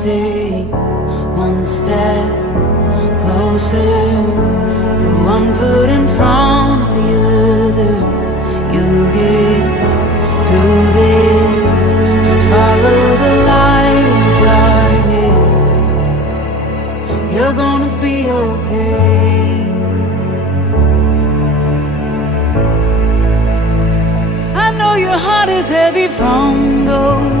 stay one step closer, put one foot in front of the other. You'll get through this, just follow the light in the darkness. You're gonna be okay. I know your heart is heavy from those